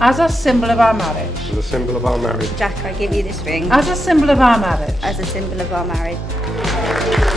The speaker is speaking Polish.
as a symbol of our marriage. as a symbol of our marriage. Jack, I give you this ring As a symbol of our marriage. as a symbol of our marriage.